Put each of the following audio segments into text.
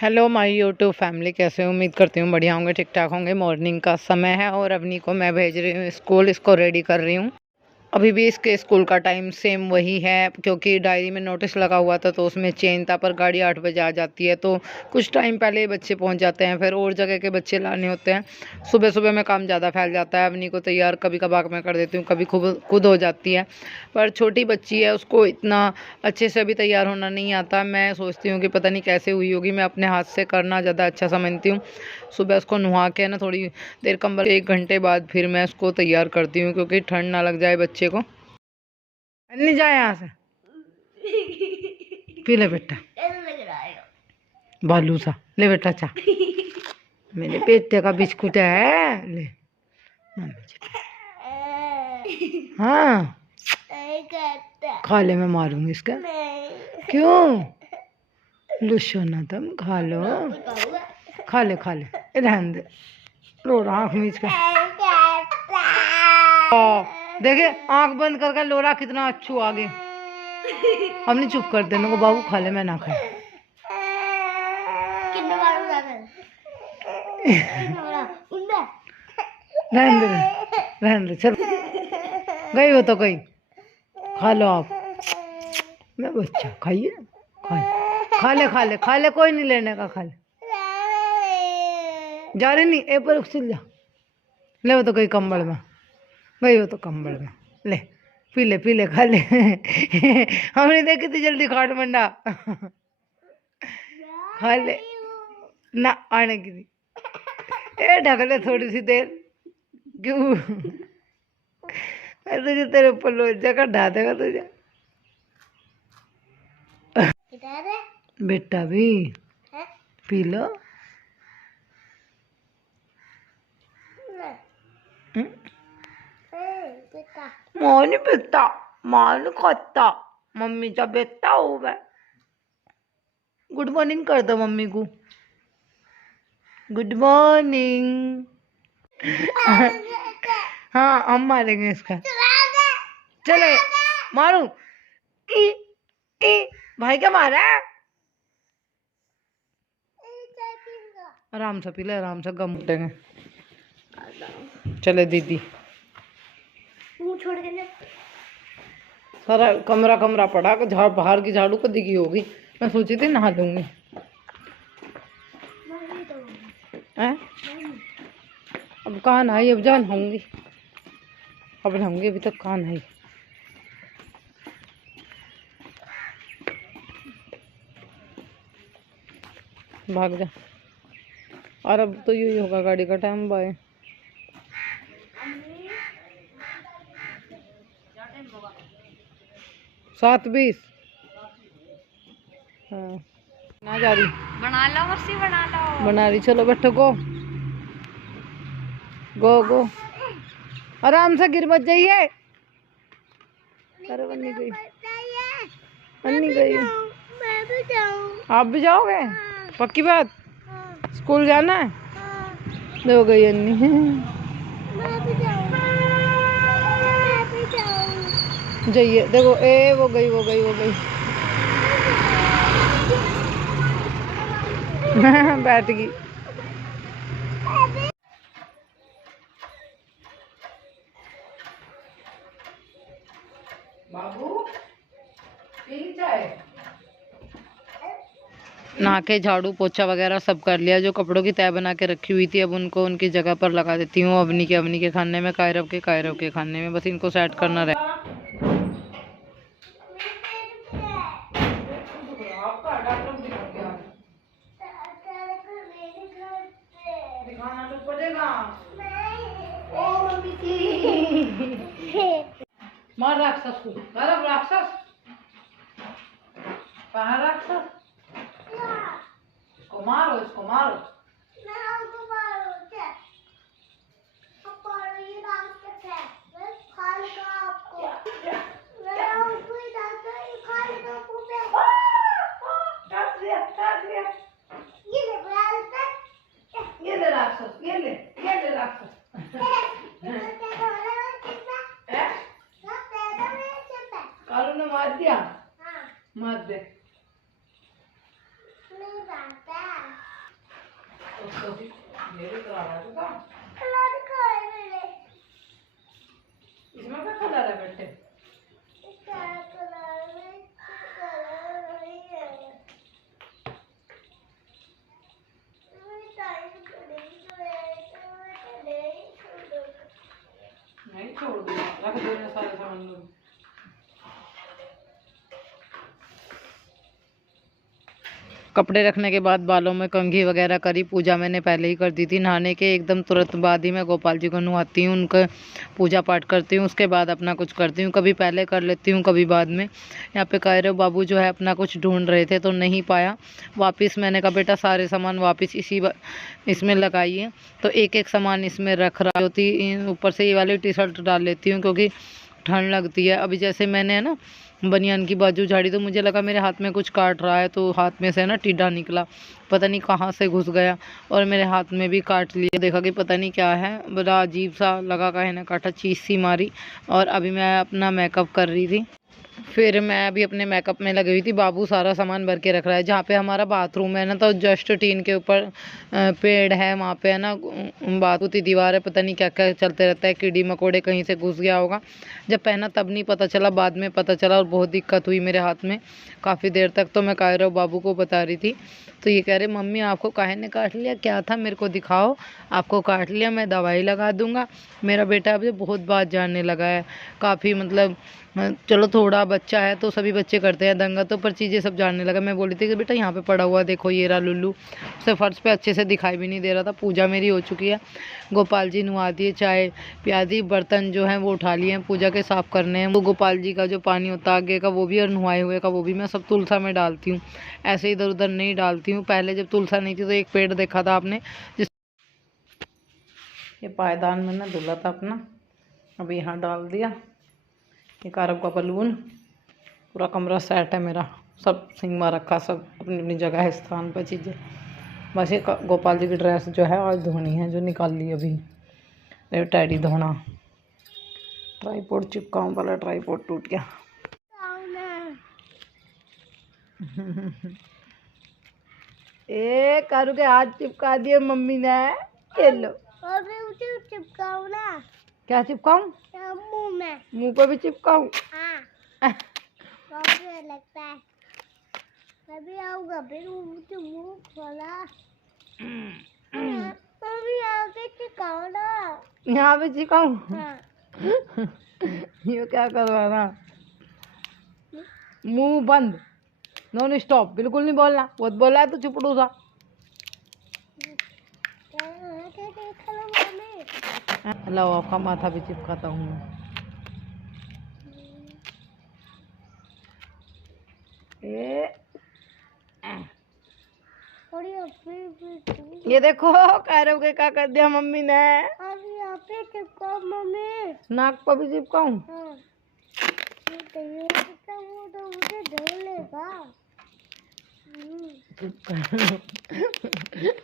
Hello my YouTube family, कैसे हो? उम्मीद करती हूँ बढ़िया होंगे, ठीक ठाक होंगे। मॉर्निंग का समय है और अवनी को मैं भेज रही हूँ स्कूल, इसको रेडी कर रही हूँ। अभी भी इसके स्कूल का टाइम सेम वही है, क्योंकि डायरी में नोटिस लगा हुआ था तो उसमें चेंज था, पर गाड़ी 8 बजे आ जाती है तो कुछ टाइम पहले ही बच्चे पहुंच जाते हैं। फिर और जगह के बच्चे लाने होते हैं। सुबह सुबह में काम ज़्यादा फैल जाता है। अवनी को तैयार कभी कभार मैं कर देती हूँ, कभी खुद हो जाती है। पर छोटी बच्ची है, उसको इतना अच्छे से भी तैयार होना नहीं आता। मैं सोचती हूँ कि पता नहीं कैसे हुई होगी। मैं अपने हाथ से करना ज़्यादा अच्छा समझती हूँ। सुबह उसको नहा के ना थोड़ी देर कंबल 1 घंटे बाद फिर मैं उसको तैयार करती हूँ, क्योंकि ठंड ना लग जाए बच्चे को। नहीं जाए यहाँ से, पी ले बेटा बालू सा, ले बेटा चा, मेरे बेटे का बिस्कुट है, ले हाँ खा ले, मैं मारूंगी इसका। क्यों? लुशो ना तुम, खा लो, खा ले खा ले, रहने दे, रो रहा आँख मीच का। देखे आंख बंद करके लोरा कितना अच्छू आगे। हम नहीं चुप कर देने को, बाबू खा ले, मैं ना खाए। रहने दे चल, गई हो तो गई, खा लो आप। मैं बच्चा खाइए, खा ले खा ले खा ले, कोई नहीं लेने का, खा ले। जा रही नहीं ए पर उछल जा, ले वो तो गई कंबल में, गई हो तो कंबल में, ले पी ले खा ले। हमने देखी थी जल्दी खाट मंडा। खा ले ना, आने की थी, ए ढक ले थोड़ी सी देर। क्यों? तुझे तेरे ऊपर लोचा का ढा देगा तुझे। बेटा भी पी लो। मोनी बेटा, मान खाता, मम्मी का बेटा हो मैं। गुड मॉर्निंग कर दो मम्मी को, गुड मॉर्निंग। हाँ हम मारेंगे इसका, चले मारू। ई, ई, भाई क्या मारा है? आराम से पी ले, आराम से, गम उठेंगे। चले दीदी, छोड़ के सारा कमरा कमरा पड़ा, बाहर की झाड़ू को दिखी होगी। मैं सोची थी नहा लूंगी। अब कहाँ नहाई, अब जान होंगी, अब नहाऊंगी, अभी तक कहाँ नहाई। भाग जा, और अब तो यही होगा गाड़ी का टाइम। बाय। सात 20। हाँ ना जा रही, बना लो मर्सी, बना लो, बना रही। चलो बैठो, गो गो गो, आराम से, गिर मत जाइए। अरे बन्नी गई, अन्नी गई। मैं भी जाऊं। आप भी जाओगे? हाँ। पक्की बात? हाँ। स्कूल जाना है? हाँ। दो गई अन्नी। मैं भी जाऊं, मैं भी जाऊं। जाइए, देखो ए वो गई वो गई वो गई। बैठ गई। बाबू चाय। नहा के झाड़ू पोछा वगैरह सब कर लिया। जो कपड़ों की तय बना के रखी हुई थी, अब उनको उनकी जगह पर लगा देती हूँ। अवनी के खाने में, कायरव के खाने में, बस इनको सेट करना रहे। दिखाना तो पड़ेगा। मार राक्षस को, राक्षस कहाँ, राक्षस इसको मारो, इसको मारो। ये ले राक्षस, ये ले राक्षस। कालू ने मार दिया, मार दे। कलर खाए मैंने इसमें क्या कलर है बेटे? इसका कलर में कलर नहीं है मैं टाइम करेंगे तो नहीं छोड़ दूंगा, रख देना सारे सामान लोग। कपड़े रखने के बाद बालों में कंघी वगैरह करी। पूजा मैंने पहले ही कर दी थी। नहाने के एकदम तुरंत बाद ही मैं गोपाल जी को नहाती हूँ, उनका पूजा पाठ करती हूँ, उसके बाद अपना कुछ करती हूँ। कभी पहले कर लेती हूँ, कभी बाद में। यहाँ पे कह रहे बाबू जो है अपना कुछ ढूंढ रहे थे तो नहीं पाया वापस। मैंने कहा बेटा सारे सामान वापस इसमें लगाइए। तो एक एक सामान इसमें रख रहा होती। ऊपर से ये वाली टी शर्ट डाल लेती हूँ क्योंकि ठंड लगती है। अभी जैसे मैंने है ना बनियान की बाजू झाड़ी तो मुझे लगा मेरे हाथ में कुछ काट रहा है, तो हाथ में से ना टीडा निकला, पता नहीं कहाँ से घुस गया और मेरे हाथ में भी काट लिया। देखा कि पता नहीं क्या है, बड़ा अजीब सा लगा, कहीं ना काटा, चीज़ सी मारी। और अभी मैं अपना मेकअप कर रही थी। फिर मैं अभी अपने मेकअप में लगी हुई थी। बाबू सारा सामान भर के रख रहा है। जहाँ पे हमारा बाथरूम है ना, तो जस्ट टीन के ऊपर पेड़ है, वहाँ पे है ना बाथरूम की दीवार है, पता नहीं क्या क्या चलते रहता है, कीड़ी मकोड़े कहीं से घुस गया होगा। जब पहना तब नहीं पता चला, बाद में पता चला और बहुत दिक्कत हुई मेरे हाथ में काफ़ी देर तक। तो मैं कायरो बाबू को बता रही थी, तो ये कह रहे मम्मी आपको काहे ने काट लिया, क्या था मेरे को दिखाओ, आपको काट लिया मैं दवाई लगा दूंगा। मेरा बेटा अभी बहुत बात जानने लगा है काफ़ी, मतलब चलो थोड़ा बच्चा है तो सभी बच्चे करते हैं दंगा, तो पर चीज़ें सब जानने लगा। मैं बोली थी कि बेटा यहाँ पे पड़ा हुआ देखो, ये रहा लुल्लू। उसे फर्श पे अच्छे से दिखाई भी नहीं दे रहा था। पूजा मेरी हो चुकी है, गोपाल जी नुआ दिए, चाय पिया दी, बर्तन जो हैं वो उठा लिए हैं, पूजा के साफ़ करने हैं। वो गोपाल जी का जो पानी होता है आगे का वो भी और नुआए हुए का वो भी मैं सब तुलसा में डालती हूँ, ऐसे इधर उधर नहीं डालती हूँ। पहले जब तुलसा नहीं थी तो एक पेड़ देखा था आपने, जिस ये पायदान में ना धुला था अपना, अभी यहाँ डाल दिया। एक अरब का बलून, पूरा कमरा सेट है मेरा, सब सिंगमा रखा, सब अपनी अपनी जगह है, स्थान पर चीज़ें। बस ये गोपाल जी की ड्रेस जो है आज धोनी है, जो निकाल ली अभी, ये टैडी धोना। ट्राईपोड चिपकाऊँ वाला, ट्राईपोड टूट गया। ए कारू के हाथ चिपका दिए मम्मी ने, ये लो। अभी मुझे चिपकाओ ना। क्या चिपकाऊं? मुंह में। मुंह पे भी चिपकाऊं? हाँ। बहुत लगता है। अभी आऊंगा, फिर मुझे मुंह खोला। अभी आगे चिपकाओ ना। यहाँ पे चिपकाऊं? हाँ। ये क्या करवाना? मुंह बंद, नॉन स्टॉप, बिल्कुल नहीं बोलना। बहुत बोला है तो चुपड़ू सा। लाओ आपका माथा भी चिपकाता हूँ मैं। ये देखो कैरव के क्या कर दिया मम्मी ने। अभी यहाँ पे चिपकाओ मम्मी। नाक पर भी चिपकाऊं? हाँ। वो तो मुझे धो लेगा।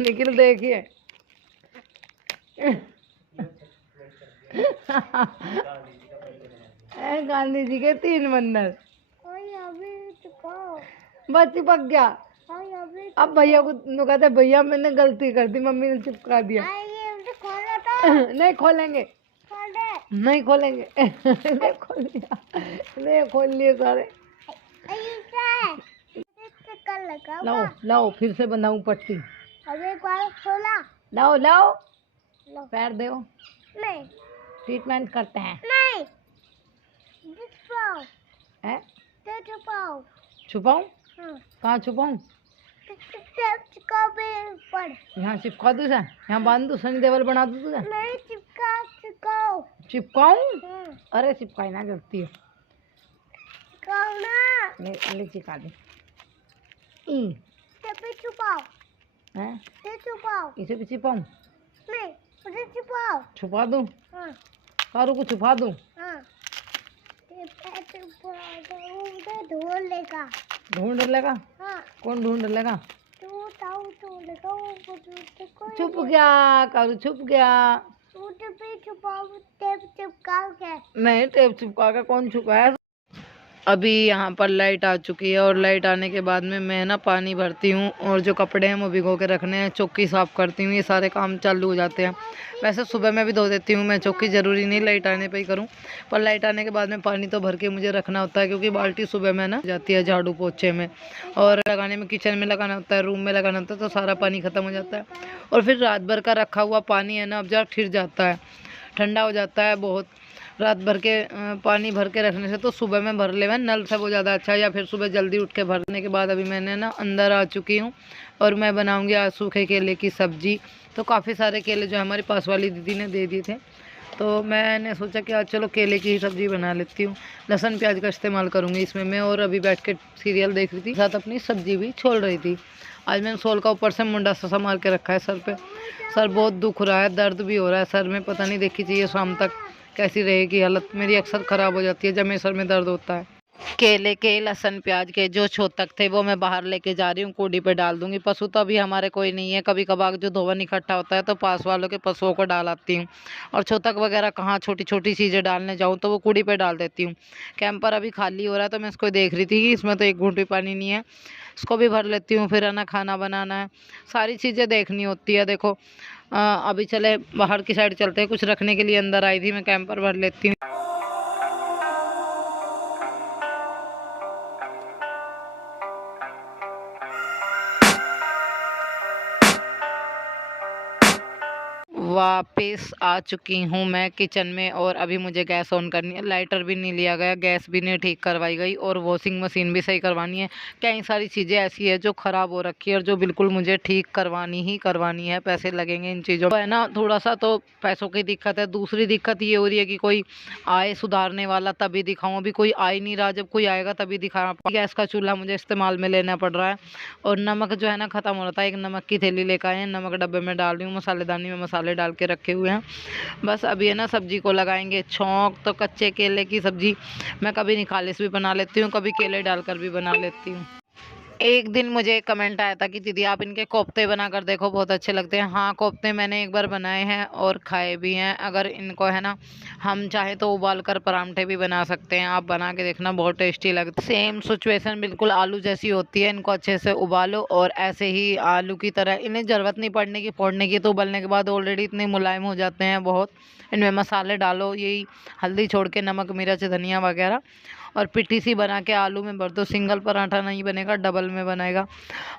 निखिल देखिए। गांधी जी के 3 बंदर। अभी चिपकाओ। बस चिपक गया। अब भैया को कहते भैया मैंने गलती कर दी, मम्मी ने चिपका दिया। खोलो तो। नहीं खोलेंगे, नहीं खोलेंगे। नहीं खोल दिया, नहीं खोल लिए सारे। लाओ लाओ फिर से बनाऊं पट्टी। अब एक बार खोला। लाओ लाओ, लो। पैर दो। नहीं, ट्रीटमेंट करते हैं। नहीं, छुपाओ। है? छुपाओ। छुपाऊं? हाँ। कहाँ छुपाऊं? ऊपर। यहाँ चिपका दूँ? यहाँ बांध दूँ, सनी देवल बना दूँ तुझे? नहीं, चिपकाओ। चिपकाऊं? हाँ। अरे चिपकाई ना, गलती है। चिपकाओ ना। ले चिपका दे। छुपाओ। हैं? छुपाओ। इसे भी छिपाऊं? नहीं, उसे छुपाओ। छुपा दूं? हाँ। कारू को छुपा दूं? हाँ। ढूंढ लेगा। ढूंढ लेगा? हाँ। कौन ढूंढ लेगा? छुप कोई गया, कारू छुप गया। टेप चिपकाओ के। नहीं, टेप चिपका के कौन छुपाया? अभी यहाँ पर लाइट आ चुकी है और लाइट आने के बाद में मैं ना पानी भरती हूँ और जो कपड़े हैं वो भिगो के रखने हैं, चौकी साफ़ करती हूँ, ये सारे काम चालू हो जाते हैं। वैसे सुबह में भी धो देती हूँ मैं चौकी, ज़रूरी नहीं लाइट आने पे ही करूँ, पर लाइट आने के बाद में पानी तो भर के मुझे रखना होता है, क्योंकि बाल्टी सुबह में ना जाती है झाड़ू पोछे में और लगाने में, किचन में लगाना होता है, रूम में लगाना होता है, तो सारा पानी ख़त्म हो जाता है। और फिर रात भर का रखा हुआ पानी है ना, अब जब ठिर जाता है, ठंडा हो जाता है बहुत। रात भर के पानी भर के रखने से तो सुबह में भर लेवे नल से वो ज़्यादा अच्छा है, या फिर सुबह जल्दी उठ के भरने के बाद अभी मैंने ना अंदर आ चुकी हूँ और मैं बनाऊँगी आज सूखे केले की सब्ज़ी। तो काफ़ी सारे केले जो हमारे पास वाली दीदी ने दे दिए थे, तो मैंने सोचा कि आज चलो केले की ही सब्ज़ी बना लेती हूँ। लहसुन प्याज का इस्तेमाल करूँगी इसमें मैं, और अभी बैठ के सीरियल देख रही थी, साथ अपनी सब्ज़ी भी छोल रही थी। आज मैंने सोल का ऊपर से मुंडा सा मार के रखा है सर पे। सर बहुत दुख रहा है, दर्द भी हो रहा है सर में, पता नहीं देखी चाहिए शाम तक कैसी रहेगी हालत। मेरी अक्सर ख़राब हो जाती है जब मेरे सर में दर्द होता है। केले के, लहसुन प्याज के जो छोतक थे वो मैं बाहर लेके जा रही हूँ, कूड़ी पे डाल दूंगी। पशु तो अभी हमारे कोई नहीं है, कभी कभार जो धोवन इकट्ठा होता है तो पास वालों के पशुओं को डाल आती हूँ। और छोतक वगैरह कहाँ छोटी छोटी चीज़ें डालने जाऊँ तो वो कूड़ी पे डाल देती हूँ। कैंपर अभी खाली हो रहा है तो मैं इसको देख रही थी कि इसमें तो एक घूंट भी पानी नहीं है, इसको भी भर लेती हूँ। फिर है ना खाना बनाना है, सारी चीज़ें देखनी होती है। देखो अभी चले बाहर की साइड चलते हैं, कुछ रखने के लिए अंदर आई थी, मैं कैंपर भर लेती हूँ। वापस आ चुकी हूँ मैं किचन में, और अभी मुझे गैस ऑन करनी है। लाइटर भी नहीं लिया गया, गैस भी नहीं ठीक करवाई गई, और वॉशिंग मशीन भी सही करवानी है। कई सारी चीज़ें ऐसी है जो ख़राब हो रखी है और जो बिल्कुल मुझे ठीक करवानी ही करवानी है। पैसे लगेंगे इन चीज़ों पर, है ना, थोड़ा सा तो पैसों की दिक्कत है। दूसरी दिक्कत ये हो रही है कि कोई आए सुधारने वाला तभी दिखाऊँ, अभी कोई आ ही नहीं रहा। जब कोई आएगा तभी दिखा। गैस का चूल्हा मुझे इस्तेमाल में लेना पड़ रहा है। और नमक जो है ना ख़त्म हो रहा था, एक नमक की थैली लेकर आए हैं, नमक डब्बे में डाल रही हूँ, मसालेदानी में मसाले डाल के रखे हुए हैं। बस अभी है ना सब्जी को लगाएंगे छौंक। तो कच्चे केले की सब्जी मैं कभी निखालिस भी बना लेती हूँ, कभी केले डालकर भी बना लेती हूँ। एक दिन मुझे एक कमेंट आया था कि दीदी आप इनके कोफ्ते बना कर देखो, बहुत अच्छे लगते हैं। हाँ, कोफ्ते मैंने एक बार बनाए हैं और खाए भी हैं। अगर इनको है ना हम चाहे तो उबाल कर परांठे भी बना सकते हैं, आप बना के देखना, बहुत टेस्टी लगता है। सेम सिचुएशन बिल्कुल आलू जैसी होती है। इनको अच्छे से उबालो और ऐसे ही आलू की तरह, इन्हें ज़रूरत नहीं पड़ने की फोड़ने की, तो उबलने के बाद ऑलरेडी इतने मुलायम हो जाते हैं बहुत। इनमें मसाले डालो, यही हल्दी छोड़ के, नमक मिर्च धनिया वगैरह, और पिट्ठी सी बना के आलू में भर दो। सिंगल पराठा नहीं बनेगा, डबल में बनेगा,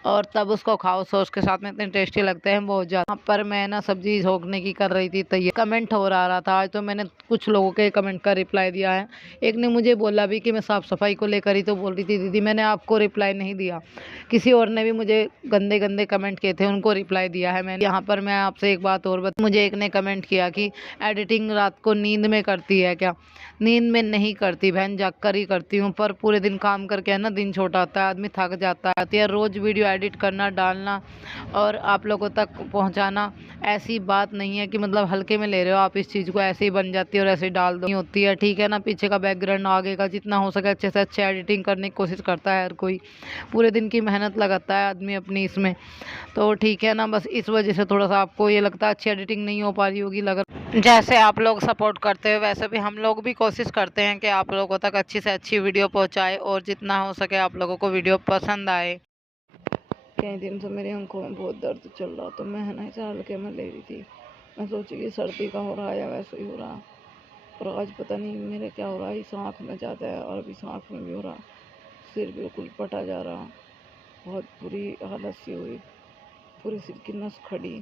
और तब उसको खाओ सॉस के साथ में, इतने टेस्टी लगते हैं बहुत ज़्यादा। पर मैं ना सब्जी झोंकने की कर रही थी, तो ये कमेंट हो रहा था आज, तो मैंने कुछ लोगों के कमेंट का रिप्लाई दिया है। एक ने मुझे बोला भी कि मैं साफ़ सफाई को लेकर ही तो बोल रही थी दीदी, मैंने आपको रिप्लाई नहीं दिया। किसी और ने भी मुझे गंदे गंदे कमेंट किए थे, उनको रिप्लाई दिया है मैंने। यहाँ पर मैं आपसे एक बात और मुझे एक ने कमेंट किया कि एडिटिंग रात को नींद में करती है क्या? नींद में नहीं करती बहन, जाग कर ही करती हूँ। पर पूरे दिन काम करके है ना दिन छोटा होता है, आदमी थक जाता है। रोज़ वीडियो एडिट करना, डालना और आप लोगों तक पहुँचाना ऐसी बात नहीं है कि मतलब हल्के में ले रहे हो आप इस चीज़ को, ऐसे ही बन जाती है और ऐसे ही डाल दो, नहीं होती है, ठीक है ना। पीछे का बैकग्राउंड आगे का जितना हो सके अच्छे से अच्छे एडिटिंग करने की कोशिश करता है हर कोई, पूरे दिन की मेहनत लगाता है आदमी अपनी इसमें, तो ठीक है ना। बस इस वजह से थोड़ा सा आपको ये लगता है अच्छी एडिटिंग नहीं हो पा रही होगी। लग जैसे आप लोग सपोर्ट करते हो वैसे भी हम लोग भी कोशिश करते हैं कि आप लोगों तक अच्छी से अच्छी वीडियो पहुंचाए, और जितना हो सके आप लोगों को वीडियो पसंद आए। कई दिन से मेरी आंखों में बहुत दर्द चल रहा, तो मैं है ना इसे हल्के में ले रही थी। मैं सोची कि सर्दी का हो रहा है या वैसे ही हो रहा, और आज पता नहीं मेरे क्या हो रहा है, इस आँख में ज़्यादा है और अभी इस आँख में भी हो रहा। सिर बिल्कुल पटा जा रहा, बहुत बुरी हालत सी हुई, पूरे सिर की नस खड़ी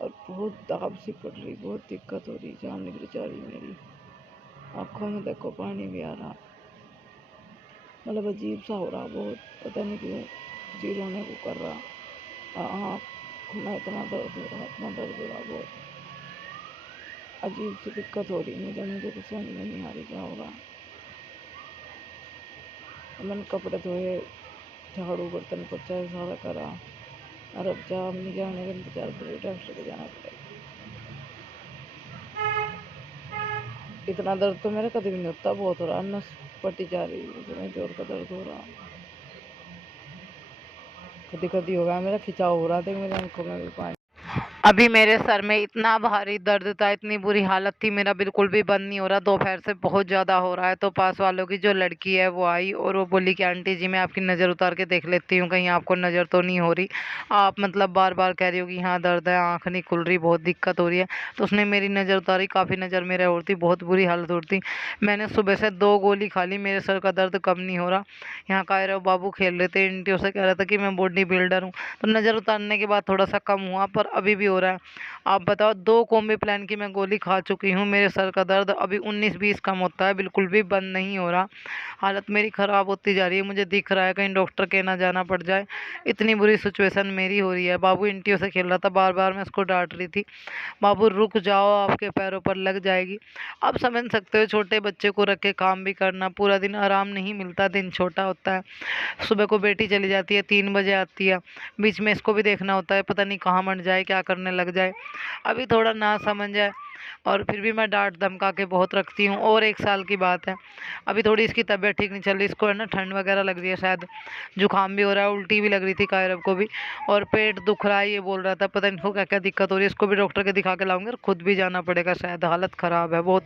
और बहुत दाब सी पड़ रही, बहुत दिक्कत हो रही, जान निकल जा रही मेरी। आँखों में देखो पानी भी आ रहा, मतलब अजीब सा हो रहा बहुत, पता नहीं क्यों जी रोने को कर रहा। आँख में इतना दर्द हो रहा, इतना दर्द हो रहा, बहुत अजीब सी दिक्कत हो रही मुझे कुछ समझ में नहीं आ रही क्या हो रहा। मैंने कपड़े धोए, झाड़ू बर्तन पोछा सारा करा, और अब जा नहीं जाने का इंतजार कर डॉक्टर को जाना पड़ेगा। इतना दर्द तो मेरा कभी नहीं होता, बहुत हो रहा, नस पटी जा रही, इतना जोर का दर्द हो रहा, कभी कभी हो गया मेरा खिंचाव हो रहा था मेरी आंखों में भी पानी। अभी मेरे सर में इतना भारी दर्द था, इतनी बुरी हालत थी, मेरा बिल्कुल भी बंद नहीं हो रहा, दोपहर से बहुत ज़्यादा हो रहा है। तो पास वालों की जो लड़की है वो आई और वो बोली कि आंटी जी मैं आपकी नज़र उतार के देख लेती हूँ, कहीं आपको नज़र तो नहीं हो रही, आप मतलब बार बार कह रही हो कि यहाँ दर्द है, आँख नहीं खुल रही, बहुत दिक्कत हो रही है। तो उसने मेरी नज़र उतारी, काफ़ी नज़र मेरे और थी, बहुत बुरी हालत हो रही थी। मैंने सुबह से 2 गोली खा ली, मेरे सर का दर्द कम नहीं हो रहा। यहाँ कायरव बाबू खेल रहे थे, इंटियों से कह रहा था कि मैं बॉडी बिल्डर हूँ। तो नज़र उतारने के बाद थोड़ा सा कम हुआ, पर अभी भी हो रहा है। आप बताओ, 2 कॉम्बी प्लान की मैं गोली खा चुकी हूँ, मेरे सर का दर्द अभी 19-20 कम होता है, बिल्कुल भी बंद नहीं हो रहा। हालत मेरी ख़राब होती जा रही है, मुझे दिख रहा है कहीं डॉक्टर के ना जाना पड़ जाए, इतनी बुरी सिचुएशन मेरी हो रही है। बाबू इंटियों से खेल रहा था, बार बार मैं उसको डांट रही थी, बाबू रुक जाओ, आपके पैरों पर लग जाएगी। आप समझ सकते हो, छोटे बच्चे को रख के काम भी करना, पूरा दिन आराम नहीं मिलता, दिन छोटा होता है। सुबह को बेटी चली जाती है, 3 बजे आती है, बीच में इसको भी देखना होता है, पता नहीं कहाँ मंड जाए, क्या करने लग जाए। अभी थोड़ा ना समझ है, और फिर भी मैं डांट धमका के बहुत रखती हूँ। और 1 साल की बात है, अभी थोड़ी इसकी तबीयत ठीक नहीं चल रही, इसको है ना ठंड वगैरह लग रही है, शायद जुकाम भी हो रहा है, उल्टी भी लग रही थी कायरब को भी, और पेट दुख रहा है, ये बोल रहा था, पता नहीं इनको क्या क्या दिक्कत हो रही है, इसको भी डॉक्टर के दिखा के लाऊंगी और खुद भी जाना पड़ेगा, शायद हालत ख़राब है बहुत।